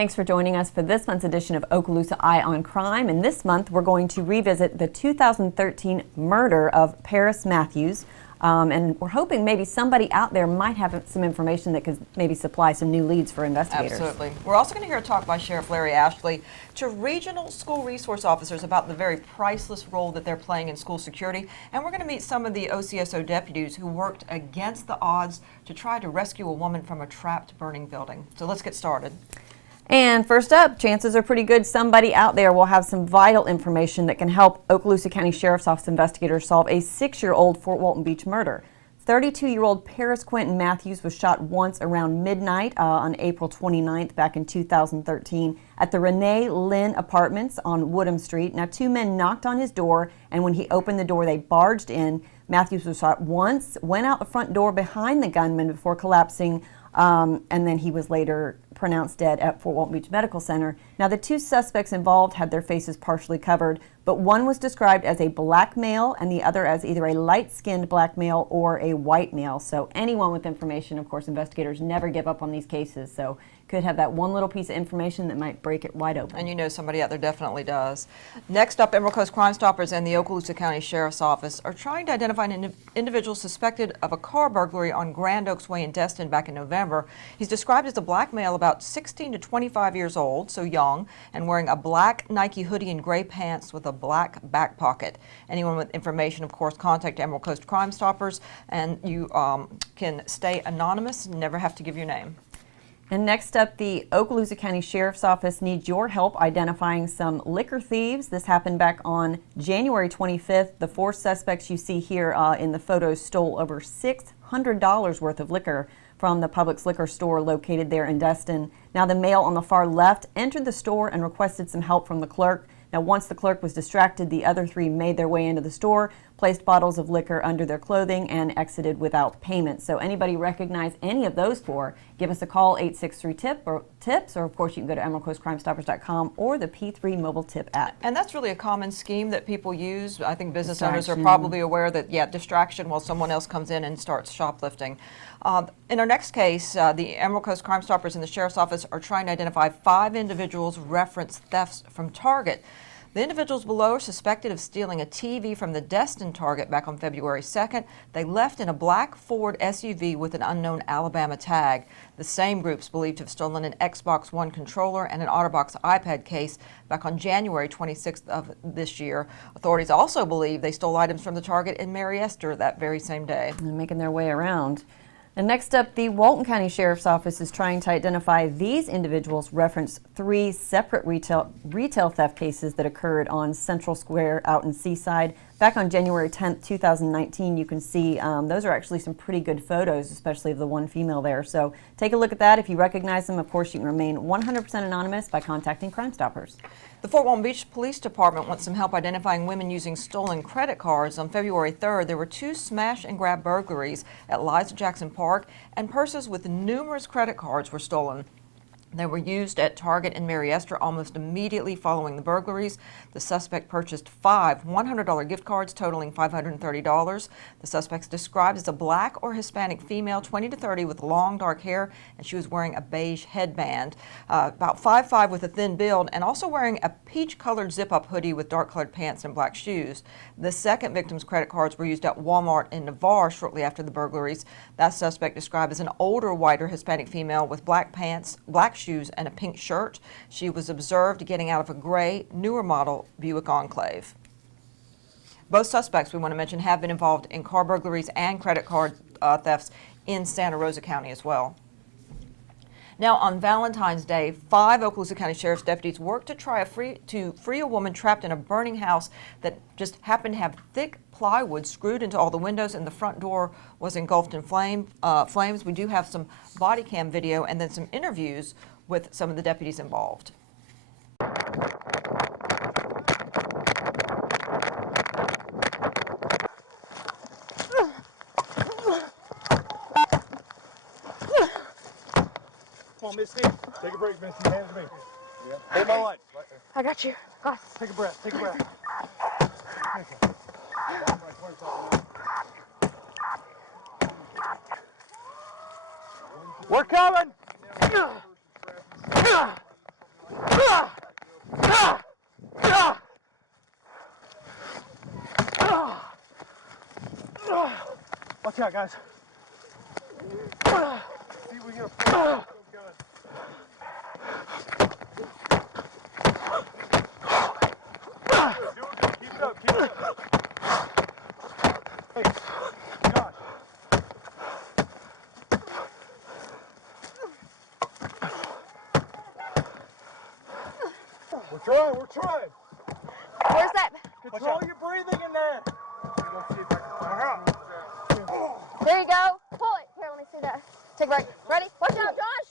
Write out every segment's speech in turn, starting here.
Thanks for joining us for this month's edition of Okaloosa Eye on Crime. And this month, we're going to revisit the 2013 murder of Paris Matthews. And we're hoping maybe somebody out there might have some information that could maybe supply some new leads for investigators. Absolutely. We're also going to hear a talk by Sheriff Larry Ashley to regional school resource officers about the very priceless role that they're playing in school security. And we're going to meet some of the OCSO deputies who worked against the odds to try to rescue a woman from a trapped burning building. So let's get started. And first up, chances are pretty good somebody out there will have some vital information that can help Okaloosa County Sheriff's Office investigators solve a 6-year-old Fort Walton Beach murder. 32-year-old Paris Quentin Matthews was shot once around midnight on April 29th back in 2013 at the Renee Lynn Apartments on Woodham Street. Now, 2 men knocked on his door, and when he opened the door, they barged in. Matthews was shot once, went out the front door behind the gunman before collapsing, and then he was later pronounced dead at Fort Walton Beach Medical Center. Now, the 2 suspects involved had their faces partially covered, but one was described as a black male and the other as either a light-skinned black male or a white male. So anyone with information, of course, investigators never give up on these cases, so could have that one little piece of information that might break it wide open. And you know somebody out there definitely does. Next up, Emerald Coast Crime Stoppers and the Okaloosa County Sheriff's Office are trying to identify an individual suspected of a car burglary on Grand Oaks Way in Destin back in November. He's described as a black male about 16 to 25 years old, so young, and wearing a black Nike hoodie and gray pants with a black back pocket. Anyone with information, of course, contact Emerald Coast Crime Stoppers, and you can stay anonymous and never have to give your name. And next up, the Okaloosa County Sheriff's Office needs your help identifying some liquor thieves. This happened back on January 25th. The 4 suspects you see here in the photos stole over $600 worth of liquor from the Publix liquor store located there in Destin. Now, the male on the far left entered the store and requested some help from the clerk. Now, once the clerk was distracted, the other 3 made their way into the store, placed bottles of liquor under their clothing, and exited without payment. So anybody recognize any of those 4, give us a call, 863-TIPS, or of course you can go to emeraldcoastcrimestoppers.com or the P3 mobile tip app. And that's really a common scheme that people use. I think business owners are probably aware that, distraction while someone else comes in and starts shoplifting. In our next case, the Emerald Coast Crime Stoppers and the Sheriff's Office are trying to identify 5 individuals referenced thefts from Target. The individuals below are suspected of stealing a TV from the Destin Target back on February 2nd. They left in a black Ford SUV with an unknown Alabama tag. The same groups believed to have stolen an Xbox One controller and an OtterBox iPad case back on January 26th of this year. Authorities also believe they stole items from the Target in Mary Esther that very same day. And making their way around. And next up, the Walton County Sheriff's Office is trying to identify these individuals, reference 3 separate retail theft cases that occurred on Central Square out in Seaside. Back on January 10th, 2019, you can see those are actually some pretty good photos, especially of the one female there. So take a look at that. If you recognize them, of course, you can remain 100% anonymous by contacting Crime Stoppers. The Fort Walton Beach Police Department wants some help identifying women using stolen credit cards. On February 3rd, there were 2 smash and grab burglaries at Liza Jackson Park, and purses with numerous credit cards were stolen. They were used at Target in Mary Esther almost immediately following the burglaries. The suspect purchased 5 $100 gift cards totaling $530. The suspect's described as a black or Hispanic female, 20 to 30, with long dark hair, and she was wearing a beige headband. About 5'5" with a thin build, and also wearing a peach-colored zip-up hoodie with dark-colored pants and black shoes. The second victim's credit cards were used at Walmart in Navarre shortly after the burglaries. That suspect described as an older, whiter Hispanic female with black pants, black shoes, and a pink shirt. She was observed getting out of a gray, newer model Buick Enclave. Both suspects, we want to mention, have been involved in car burglaries and credit card thefts in Santa Rosa County as well. Now, on Valentine's Day, 5 Okaloosa County Sheriff's deputies worked to try to free a woman trapped in a burning house that just happened to have thick plywood screwed into all the windows, and the front door was engulfed in flames. We do have some body cam video and then some interviews with some of the deputies involved. Come on, Missy. Take a break, Missy. Hands to me. Yeah. Hold my light. I got you. Go. Take a breath. Take a breath. We're coming. Watch out, guys. See if we can get a gun. Do it. Keep it up. Keep it up. Hey, Josh. We're trying. Where's that? Control your breathing in there. There you go. Pull it. Here, let me see that. Take a break. Ready? Watch out, Josh.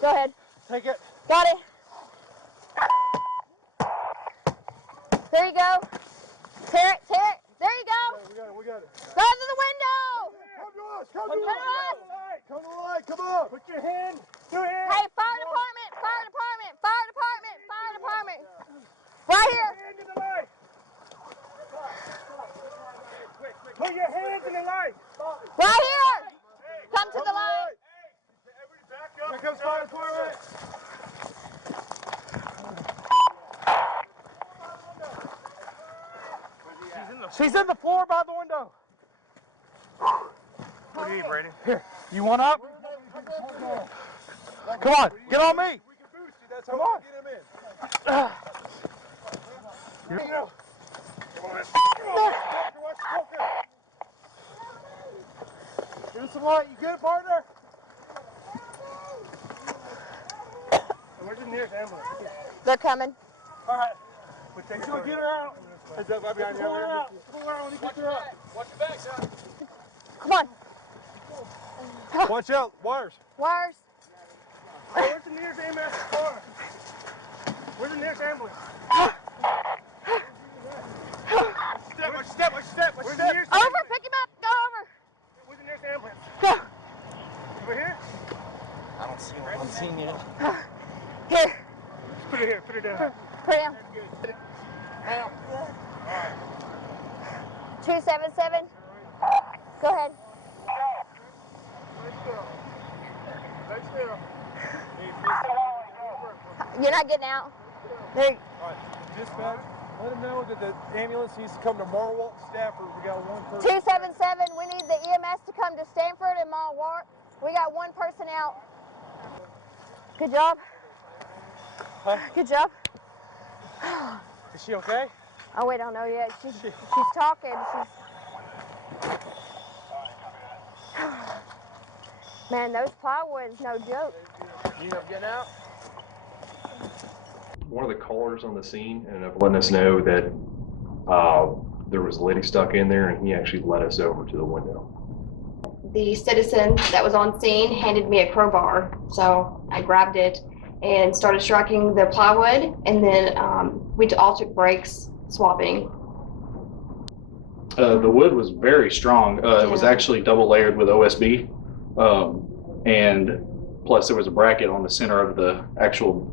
Go ahead. Take it. Got it. There you go. Tear it. There you go. We got it. Go to the window. Come to us. Come to us. Come to the light. Come on. Put your hand. Two hands. Hey, fire department. Right here. Hand in the light. Put your hands in the light. Right here. Come to the light. Here comes fire department. She's in the floor by the window. What do you need, Brady? Here. You want up? Come on. Get on me. We can boost you. That's how we get him in. Here you go. Come on. Watch the poker. Give us some light. You good, partner? Where's the nearest ambulance? They're coming. All right. We're going to get her out. Heads up, right behind you. Pull her out. Pull her out when you get her out. Watch your back, son. Come on. Watch out. Wires. Wires. Hey, where's the nearest ambulance car? Where's the nearest ambulance? Step. Where's the nearest Over. Pick him up. Go over. Where's the nearest ambulance? Go. Over here? I don't see one. I'm seeing you. Here. Just put it here. Put it down. Put it down. 277. Go ahead. Stay still. You're not getting out. There. All right. Dispatch, let them know that the ambulance needs to come to Marwalk Stafford. We got one person. 277. We need the EMS to come to Stanford and Malwart. We got one person out. Good job. Huh? Good job. Is she okay? Oh, we don't know yet. She's talking. Man, those plywood is no joke. You help getting out? One of the callers on the scene ended up letting us know that there was a lady stuck in there, and he actually led us over to the window. The citizen that was on scene handed me a crowbar, so I grabbed it and started striking the plywood, and then we all took breaks, swapping. The wood was very strong. It was actually double layered with OSB, and plus there was a bracket on the center of the actual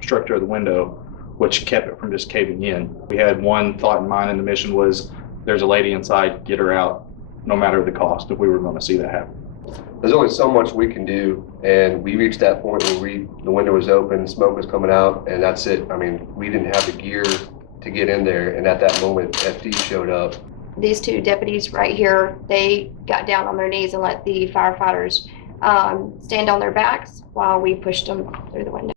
structure of the window, which kept it from just caving in. We had one thought in mind, and the mission was, there's a lady inside, get her out, no matter the cost, if we were going to see that happen. There's only so much we can do, and we reached that point where the window was open, smoke was coming out, and that's it. I mean, we didn't have the gear to get in there, and at that moment, FD showed up. These two deputies right here, they got down on their knees and let the firefighters stand on their backs while we pushed them through the window.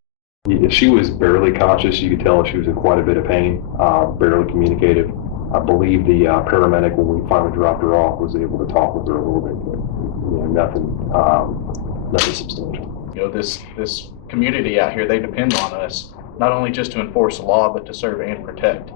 She was barely conscious. You could tell she was in quite a bit of pain, barely communicative. I believe the paramedic, when we finally dropped her off, was able to talk with her a little bit, but nothing substantial. You know, this community out here, they depend on us, not only just to enforce the law, but to serve and protect.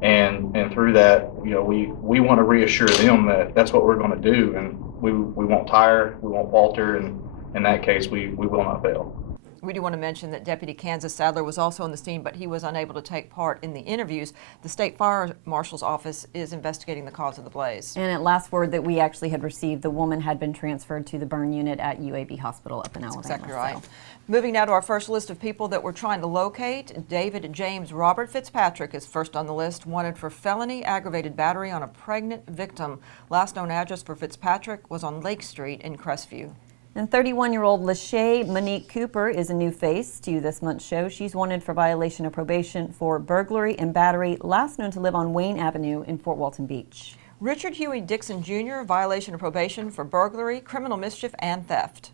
And through that, you know, we want to reassure them that that's what we're going to do, and we won't tire, we won't falter, and in that case, we will not fail. We do want to mention that Deputy Kansas Sadler was also on the scene, but he was unable to take part in the interviews. The State Fire Marshal's office is investigating the cause of the blaze. And at last word that we actually had received, the woman had been transferred to the burn unit at UAB Hospital up in Alabama. Exactly right. Moving now to our first list of people that we're trying to locate. David James Robert Fitzpatrick is first on the list, wanted for felony aggravated battery on a pregnant victim. Last known address for Fitzpatrick was on Lake Street in Crestview. And 31-year-old Lachey Monique Cooper is a new face to this month's show. She's wanted for violation of probation for burglary and battery, last known to live on Wayne Avenue in Fort Walton Beach. Richard Huey Dixon Jr., violation of probation for burglary, criminal mischief, and theft.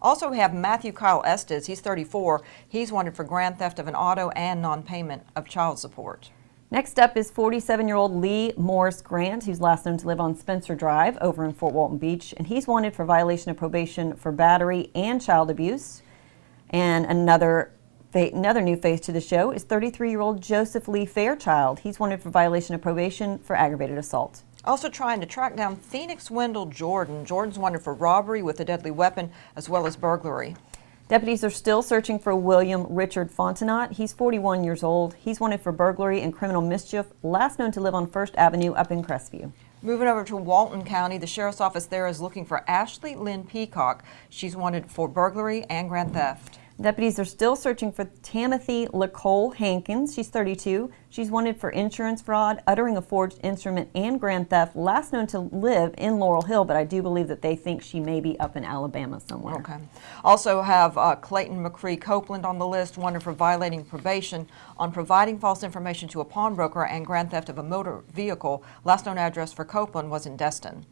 Also, we have Matthew Kyle Estes. He's 34. He's wanted for grand theft of an auto and non-payment of child support. Next up is 47-year-old Lee Morris Grant, who's last known to live on Spencer Drive over in Fort Walton Beach, and he's wanted for violation of probation for battery and child abuse. And another new face to the show is 33-year-old Joseph Lee Fairchild. He's wanted for violation of probation for aggravated assault. Also trying to track down Phoenix Wendell Jordan. Jordan's wanted for robbery with a deadly weapon as well as burglary. Deputies are still searching for William Richard Fontenot. He's 41 years old. He's wanted for burglary and criminal mischief, last known to live on First Avenue up in Crestview. Moving over to Walton County, the sheriff's office there is looking for Ashley Lynn Peacock. She's wanted for burglary and grand theft. Deputies are still searching for Timothy LaCole Hankins. She's 32. She's wanted for insurance fraud, uttering a forged instrument, and grand theft, last known to live in Laurel Hill, but I do believe that they think she may be up in Alabama somewhere. Okay. Also have Clayton Copeland on the list, wanted for violating probation on providing false information to a pawnbroker and grand theft of a motor vehicle. Last known address for Copeland was in Destin.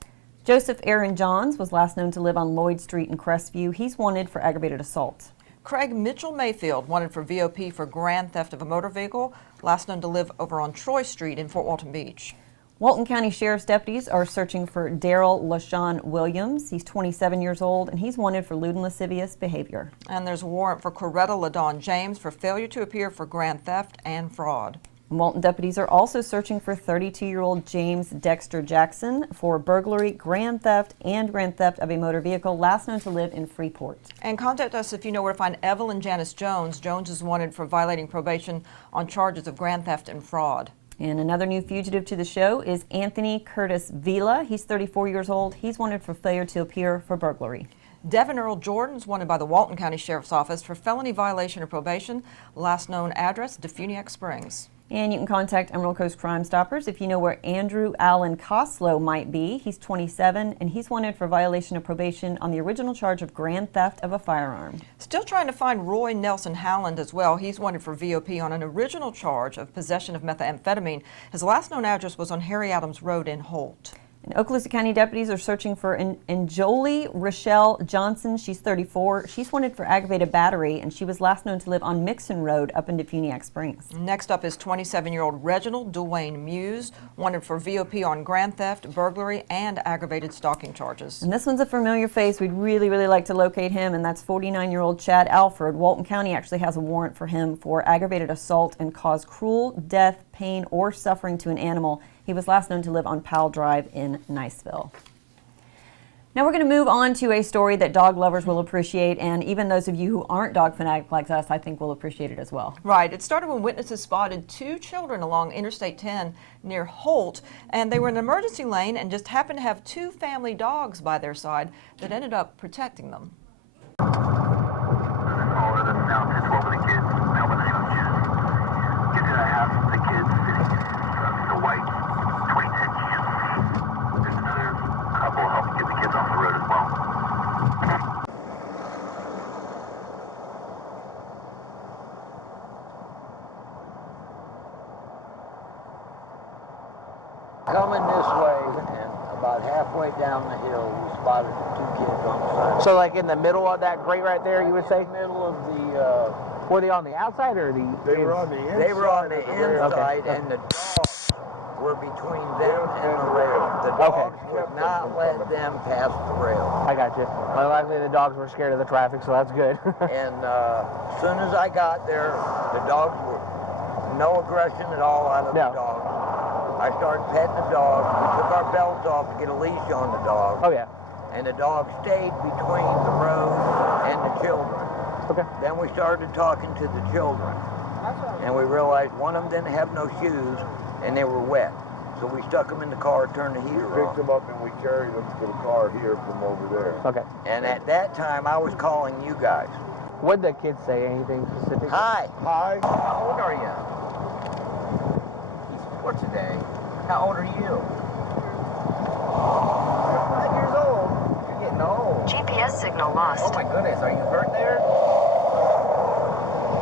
Joseph Aaron Johns was last known to live on Lloyd Street in Crestview. He's wanted for aggravated assault. Craig Mitchell Mayfield, wanted for VOP for grand theft of a motor vehicle, last known to live over on Troy Street in Fort Walton Beach. Walton County Sheriff's deputies are searching for Daryl LaShawn Williams. He's 27 years old, and he's wanted for lewd and lascivious behavior. And there's a warrant for Coretta LaDawn James for failure to appear for grand theft and fraud. Walton deputies are also searching for 32-year-old James Dexter Jackson for burglary, grand theft, and grand theft of a motor vehicle, last known to live in Freeport. And contact us if you know where to find Evelyn Janice Jones. Jones is wanted for violating probation on charges of grand theft and fraud. And another new fugitive to the show is Anthony Curtis Vila. He's 34 years old. He's wanted for failure to appear for burglary. Devin Earl Jordan is wanted by the Walton County Sheriff's Office for felony violation of probation, last known address, Defuniak Springs. And you can contact Emerald Coast Crime Stoppers if you know where Andrew Allen Costlow might be. He's 27, and he's wanted for violation of probation on the original charge of grand theft of a firearm. Still trying to find Roy Nelson Howland as well. He's wanted for VOP on an original charge of possession of methamphetamine. His last known address was on Harry Adams Road in Holt. And Okaloosa County deputies are searching for Enjoli Rochelle Johnson. She's 34. She's wanted for aggravated battery, and she was last known to live on Mixon Road up in Defuniak Springs. Next up is 27-year-old Reginald Muse, wanted for VOP on grand theft, burglary, and aggravated stalking charges. And this one's a familiar face. We'd really like to locate him, and that's 49-year-old Chad Alford. Walton County actually has a warrant for him for aggravated assault and cause cruel death, pain, or suffering to an animal. He was last known to live on Powell Drive in Niceville. Now we're going to move on to a story that dog lovers will appreciate, and even those of you who aren't dog fanatics like us, I think will appreciate it as well. Right. It started when witnesses spotted two children along Interstate 10 near Holt, and they were in an emergency lane and just happened to have two family dogs by their side that ended up protecting them. Coming this way, and about halfway down the hill, we spotted two kids on the side. So like in the middle of that grate right there, you would say? Middle of the, were they on the outside or the? They were on the inside. They were on the inside, Okay. and the dogs were between them and the rail. The dogs would not let them pass the rail. I got you. Well, likely the dogs were scared of the traffic, so that's good. And as soon as I got there, the dogs were no aggression at all out of the dog. I started petting the dog. We took our belts off to get a leash on the dog. Oh, yeah. And the dog stayed between the road and the children. Okay. Then we started talking to the children, and we realized one of them didn't have no shoes, and they were wet. So we stuck them in the car, turned the heater Picked on. them up and we carried them to the car here from over there. Okay. And at that time, I was calling you guys. What'd the kids say? Anything specific? Hi. Hi. How old are you? He's 4 today. How old are you? 5 years old. You're getting old. GPS signal lost. Oh my goodness, are you hurt there?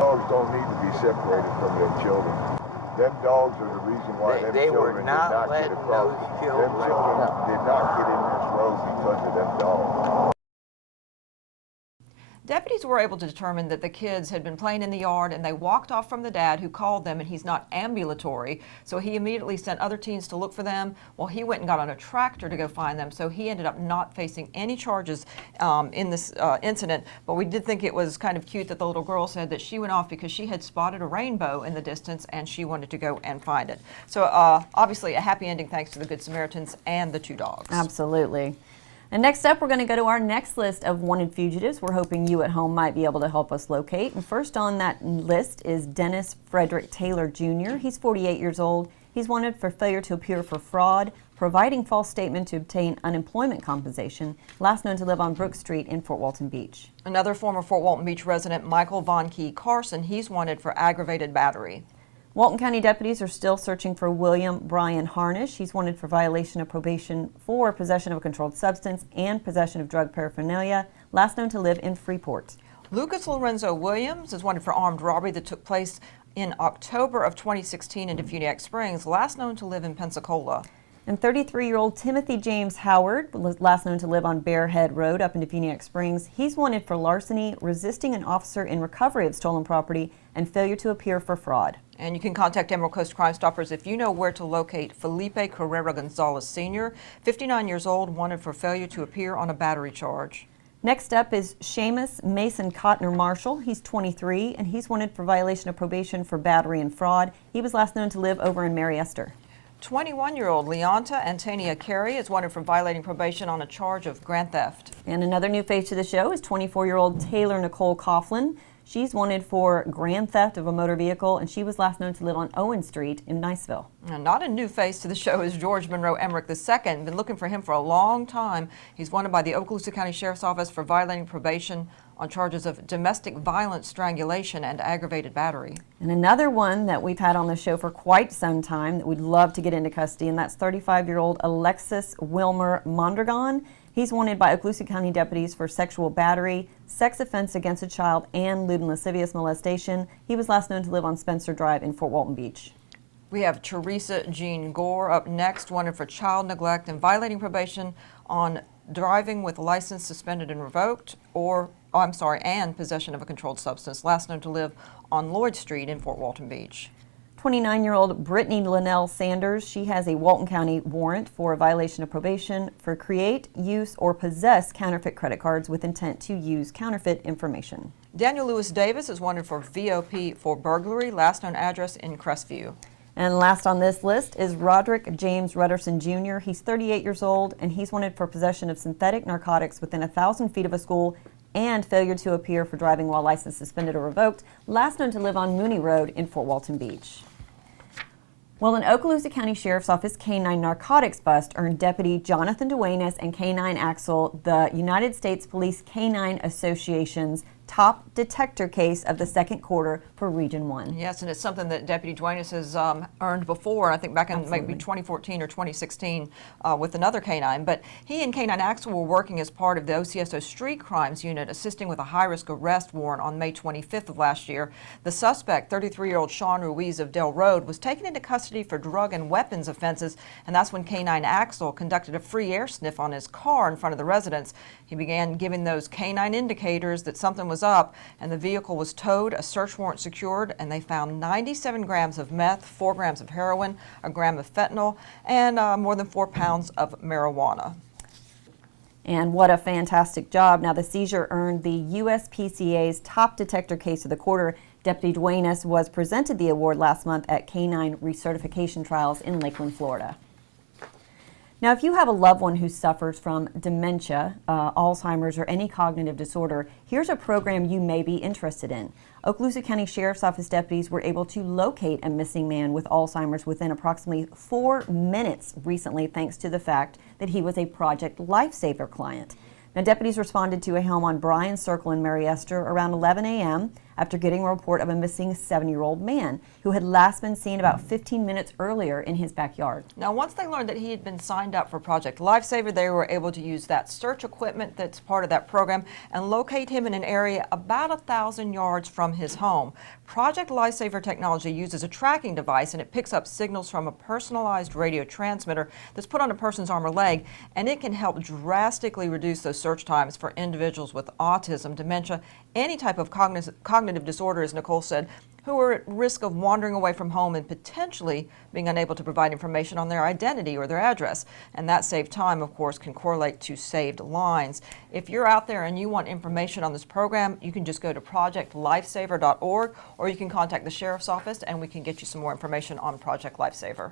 Dogs don't need to be separated from their children. Them dogs are the reason why They were children not did not get letting across. those Them children. children did not get in this road because of them dogs. Deputies were able to determine that the kids had been playing in the yard and they walked off from the dad who called them, and he's not ambulatory. So he immediately sent other teens to look for them. Well, he went and got on a tractor to go find them. So he ended up not facing any charges in this incident. But we did think it was kind of cute that the little girl said that she went off because she had spotted a rainbow in the distance and she wanted to go and find it. So obviously a happy ending thanks to the Good Samaritans and the 2 dogs. Absolutely. And next up, we're going to go to our next list of wanted fugitives we're hoping you at home might be able to help us locate. And first on that list is Dennis Frederick Taylor Jr. He's 48 years old. He's wanted for failure to appear for fraud, providing false statement to obtain unemployment compensation, last known to live on Brook Street in Fort Walton Beach. Another former Fort Walton Beach resident, Michael Von Key Carson, he's wanted for aggravated battery. Walton County deputies are still searching for William Brian Harnish. He's wanted for violation of probation for possession of a controlled substance and possession of drug paraphernalia, last known to live in Freeport. Lucas Lorenzo Williams is wanted for armed robbery that took place in October of 2016 in Defuniak Springs, last known to live in Pensacola. And 33-year-old Timothy James Howard, last known to live on Bear Head Road up in Defuniak Springs, he's wanted for larceny, resisting an officer in recovery of stolen property, and failure to appear for fraud. And you can contact Emerald Coast Crime Stoppers if you know where to locate Felipe Carrera Gonzalez Sr., 59 years old, wanted for failure to appear on a battery charge. Next up is Shamus Mason Cotner Marshall. He's 23, and he's wanted for violation of probation for battery and fraud. He was last known to live over in Mary Esther. 21-year-old Leonta Antania Carey is wanted for violating probation on a charge of grand theft. And another new face to the show is 24-year-old Taylor Nicole Coughlin. She's wanted for grand theft of a motor vehicle, and she was last known to live on Owen Street in Niceville. And not a new face to the show is George Monroe Emmerich II. Been looking for him for a long time. He's wanted by the Okaloosa County Sheriff's Office for violating probation on charges of domestic violence, strangulation, and aggravated battery. And another one that we've had on the show for quite some time that we'd love to get into custody, and that's 35-year-old Alexis Wilmer Mondragon. He's wanted by Okaloosa County deputies for sexual battery, sex offense against a child, and lewd and lascivious molestation. He was last known to live on Spencer Drive in Fort Walton Beach. We have Teresa Jean Gore up next, wanted for child neglect and violating probation on driving with license suspended and revoked, and possession of a controlled substance, last known to live on Lloyd Street in Fort Walton Beach. 29-year-old Brittney Linnell Sanders, she has a Walton County warrant for a violation of probation for create, use, or possess counterfeit credit cards with intent to use counterfeit information. Daniel Lewis Davis is wanted for VOP for burglary, last known address in Crestview. And last on this list is Roderick James Rudderson Jr. He's 38 years old, and he's wanted for possession of synthetic narcotics within 1,000 feet of a school and failure to appear for driving while license suspended or revoked, last known to live on Mooney Road in Fort Walton Beach. Well, an Okaloosa County Sheriff's Office K-9 narcotics bust earned Deputy Jonathan Duenas and K-9 Axel the United States Police K-9 Association's top detector case of the second quarter for Region 1. Yes, and it's something that Deputy Duenas has earned before, I think back in Absolutely. maybe 2014 or 2016 with another K-9. But he and K-9 Axel were working as part of the OCSO Street Crimes Unit, assisting with a high-risk arrest warrant on May 25th of last year. The suspect, 33-year-old Sean Ruiz of Del Road, was taken into custody for drug and weapons offenses, and that's when K-9 Axel conducted a free air sniff on his car in front of the residence. He began giving those K-9 indicators that something was up, and the vehicle was towed, a search warrant secured, and they found 97 grams of meth, 4 grams of heroin, a gram of fentanyl, and more than 4 pounds of marijuana. And what a fantastic job. Now, the seizure earned the USPCA's top detector case of the quarter. Deputy Duenas was presented the award last month at K-9 recertification trials in Lakeland, Florida. Now, if you have a loved one who suffers from dementia, Alzheimer's, or any cognitive disorder, here's a program you may be interested in. Okaloosa County Sheriff's Office deputies were able to locate a missing man with Alzheimer's within approximately 4 minutes recently, thanks to the fact that he was a Project Lifesaver client. Now, deputies responded to a home on Bryan Circle in Mary Esther around 11 a.m. after getting a report of a missing 7-year-old man who had last been seen about 15 minutes earlier in his backyard. Now, once they learned that he had been signed up for Project Lifesaver, they were able to use that search equipment that's part of that program and locate him in an area about 1,000 yards from his home. Project Lifesaver technology uses a tracking device, and it picks up signals from a personalized radio transmitter that's put on a person's arm or leg, and it can help drastically reduce those search times for individuals with autism, dementia, any type of cognitive disorder, as Nicole said, who are at risk of wandering away from home and potentially being unable to provide information on their identity or their address. And that saved time, of course, can correlate to saved lines. If you're out there and you want information on this program, you can just go to projectlifesaver.org, or you can contact the Sheriff's Office and we can get you some more information on Project Lifesaver.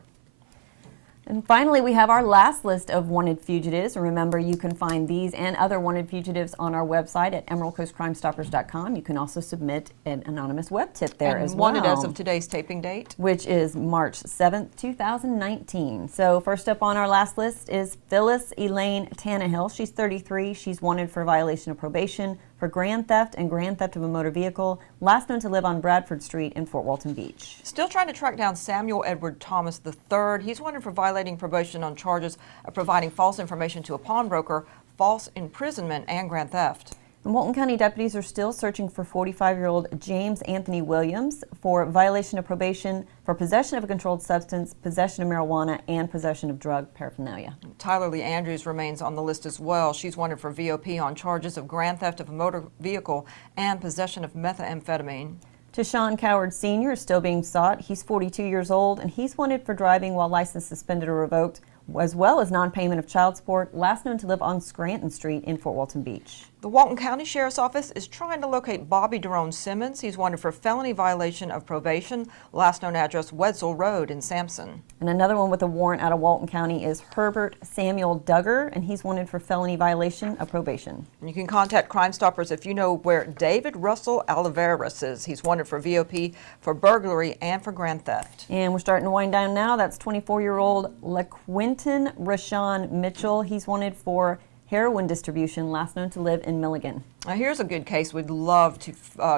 And finally, we have our last list of wanted fugitives. Remember, you can find these and other wanted fugitives on our website at emeraldcoastcrimestoppers.com. You can also submit an anonymous web tip there as well. And wanted as of today's taping date, which is March 7th, 2019. So first up on our last list is Phyllis Elaine Tannehill. She's 33. She's wanted for violation of probation, for grand theft and grand theft of a motor vehicle, last known to live on Bradford Street in Fort Walton Beach. Still trying to track down Samuel Edward Thomas III. He's wanted for violating probation on charges of providing false information to a pawnbroker, false imprisonment, and grand theft. And Walton County deputies are still searching for 45-year-old James Anthony Williams for violation of probation, for possession of a controlled substance, possession of marijuana, and possession of drug paraphernalia. Tyler Lee Andrews remains on the list as well. She's wanted for VOP on charges of grand theft of a motor vehicle and possession of methamphetamine. Tashawn Coward Sr. is still being sought. He's 42 years old, and he's wanted for driving while license suspended or revoked, as well as non-payment of child support, last known to live on Scranton Street in Fort Walton Beach. The Walton County Sheriff's Office is trying to locate Bobby Jerome Simmons. He's wanted for felony violation of probation, last known address Wetzel Road in Sampson. And another one with a warrant out of Walton County is Herbert Samuel Dugger, and he's wanted for felony violation of probation. And you can contact Crime Stoppers if you know where David Russell Alevras is. He's wanted for VOP, for burglary, and for grand theft. And we're starting to wind down now. That's 24-year-old LaQuinton Rashawn Mitchell. He's wanted for heroin distribution, last known to live in Milligan. Now here's a good case. We'd love to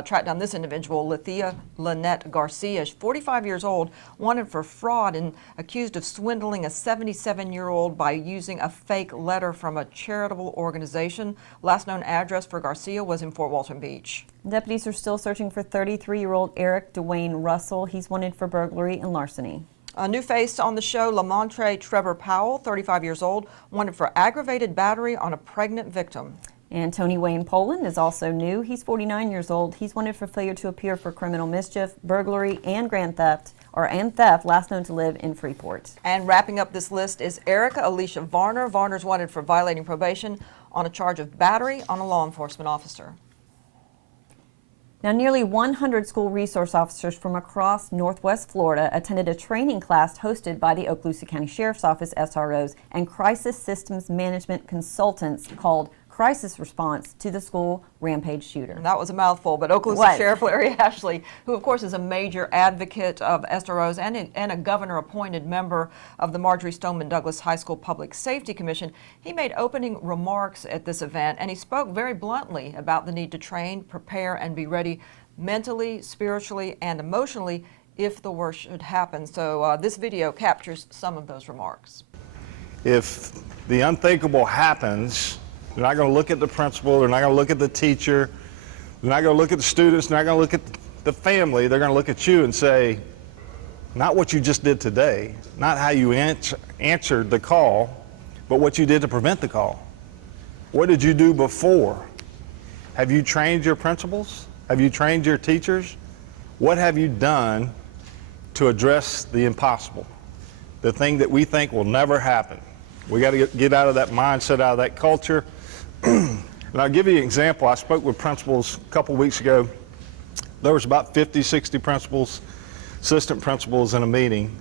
track down this individual, Lethea Lynette Garcia, 45 years old, wanted for fraud and accused of swindling a 77-year-old by using a fake letter from a charitable organization. Last known address for Garcia was in Fort Walton Beach. Deputies are still searching for 33-year-old Eric Dwayne Russell. He's wanted for burglary and larceny. A new face on the show, Lamontre Trevor Powell, 35 years old, wanted for aggravated battery on a pregnant victim. And Tony Wayne Poland is also new. He's 49 years old. He's wanted for failure to appear for criminal mischief, burglary, and grand theft, last known to live in Freeport. And wrapping up this list is Erica Alicia Varner. Varner's wanted for violating probation on a charge of battery on a law enforcement officer. Now, nearly 100 school resource officers from across Northwest Florida attended a training class hosted by the Okaloosa County Sheriff's Office SROs and Crisis Systems Management Consultants called Crisis Response to the School Rampage Shooter. And that was a mouthful, but Okaloosa Sheriff Larry Ashley, who of course is a major advocate of SROs and a governor-appointed member of the Marjorie Stoneman Douglas High School Public Safety Commission, he made opening remarks at this event, and he spoke very bluntly about the need to train, prepare, and be ready mentally, spiritually, and emotionally if the worst should happen. So this video captures some of those remarks. If the unthinkable happens, they're not going to look at the principal, they're not going to look at the teacher, they're not going to look at the students, they're not going to look at the family, they're going to look at you and say, not what you just did today, not how you answered the call, but what you did to prevent the call. What did you do before? Have you trained your principals? Have you trained your teachers? What have you done to address the impossible? The thing that we think will never happen. We got to get out of that mindset, out of that culture. And I'll give you an example. I spoke with principals a couple weeks ago. There was about 50, 60 principals, assistant principals in a meeting.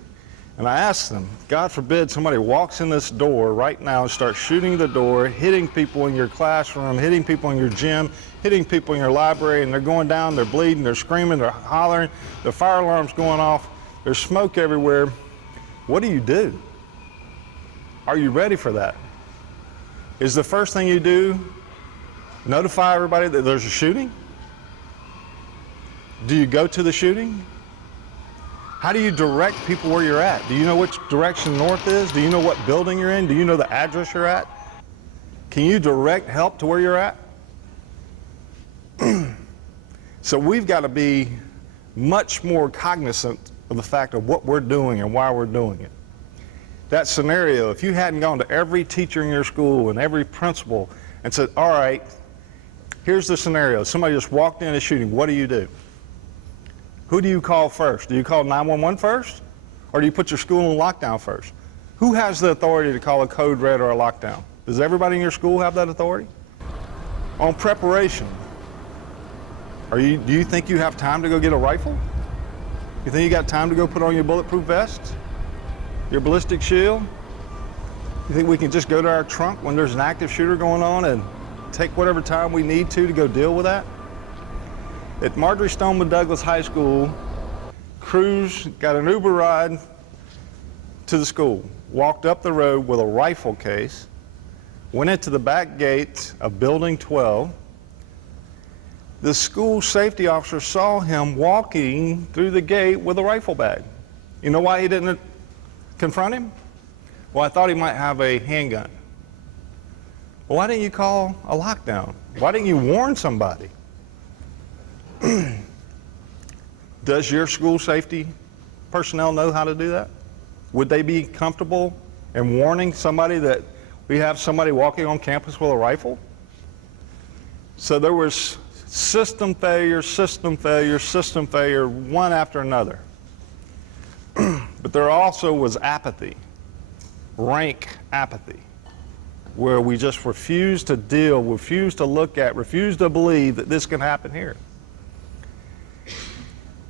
And I asked them, God forbid somebody walks in this door right now and starts shooting the door, hitting people in your classroom, hitting people in your gym, hitting people in your library, and they're going down, they're bleeding, they're screaming, they're hollering, the fire alarm's going off, there's smoke everywhere. What do you do? Are you ready for that? Is the first thing you do notify everybody that there's a shooting? Do you go to the shooting? How do you direct people where you're at? Do you know which direction north is? Do you know what building you're in? Do you know the address you're at? Can you direct help to where you're at? So we've got to be much more cognizant of the fact of what we're doing and why we're doing it. That scenario, if you hadn't gone to every teacher in your school and every principal and said, all right, here's the scenario. Somebody just walked in a shooting. What do you do? Who do you call first? Do you call 911 first? Or do you put your school in lockdown first? Who has the authority to call a code red or a lockdown? Does everybody in your school have that authority? On preparation, do you think you have time to go get a rifle? You think you got time to go put on your bulletproof vest? Your ballistic shield? You think we can just go to our trunk when there's an active shooter going on and take whatever time we need to go deal with that? At Marjorie Stoneman Douglas High School, Cruz got an Uber ride to the school, walked up the road with a rifle case, went into the back gate of Building 12. The school safety officer saw him walking through the gate with a rifle bag. You know why he didn't confront him? Well, I thought he might have a handgun. Well, why didn't you call a lockdown? Why didn't you warn somebody? Does your school safety personnel know how to do that? Would they be comfortable in warning somebody that we have somebody walking on campus with a rifle? So there was system failure, one after another. But there also was apathy, rank apathy, where we just refuse to deal, refuse to look at, refuse to believe that this can happen here.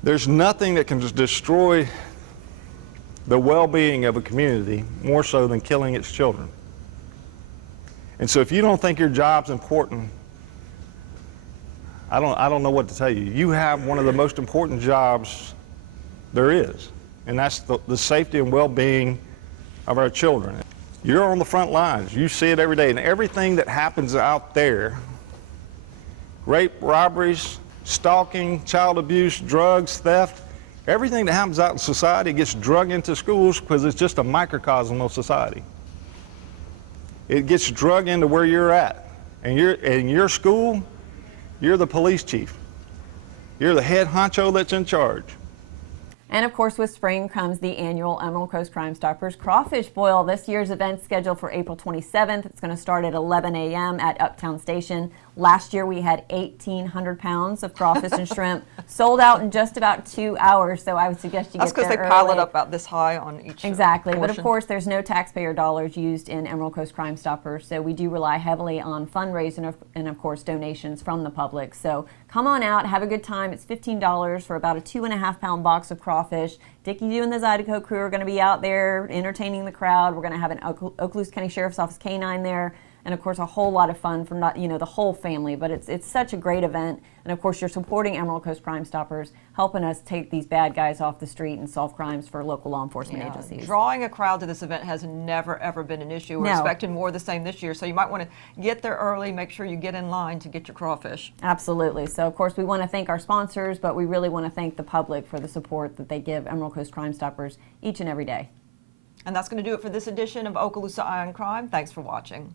There's nothing that can just destroy the well-being of a community more so than killing its children. And so if you don't think your job's important, I don't know what to tell you. You have one of the most important jobs there is, and that's the safety and well-being of our children. You're on the front lines. You see it every day, and everything that happens out there, rape, robberies, stalking, child abuse, drugs, theft, everything that happens out in society gets drug into schools because it's just a microcosm of society. It gets drug into where you're at. And in your school, you're the police chief. You're the head honcho that's in charge. And of course, with spring comes the annual Emerald Coast Crime Stoppers Crawfish Boil. This year's event's scheduled for April 27th. It's going to start at 11 a.m. at Uptown Station. Last year, we had 1,800 pounds of crawfish and shrimp sold out in just about 2 hours. So I would suggest you get there early. That's because they pile it up about this high on each Exactly. portion. But of course, there's no taxpayer dollars used in Emerald Coast Crime Stoppers. So we do rely heavily on fundraising and of course, donations from the public. So come on out, have a good time. It's $15 for about a 2.5 pound box of crawfish. Dickie Dew and the Zydeco crew are going to be out there entertaining the crowd. We're going to have an Okaloosa County Sheriff's Office K-9 there. And of course, a whole lot of fun from the whole family. But it's such a great event. And of course, you're supporting Emerald Coast Crime Stoppers, helping us take these bad guys off the street and solve crimes for local law enforcement agencies. Drawing a crowd to this event has never, ever been an issue. We're expecting more of the same this year. So you might want to get there early, make sure you get in line to get your crawfish. Absolutely. So of course, we want to thank our sponsors, but we really want to thank the public for the support that they give Emerald Coast Crime Stoppers each and every day. And that's going to do it for this edition of Okaloosa Eye on Crime. Thanks for watching.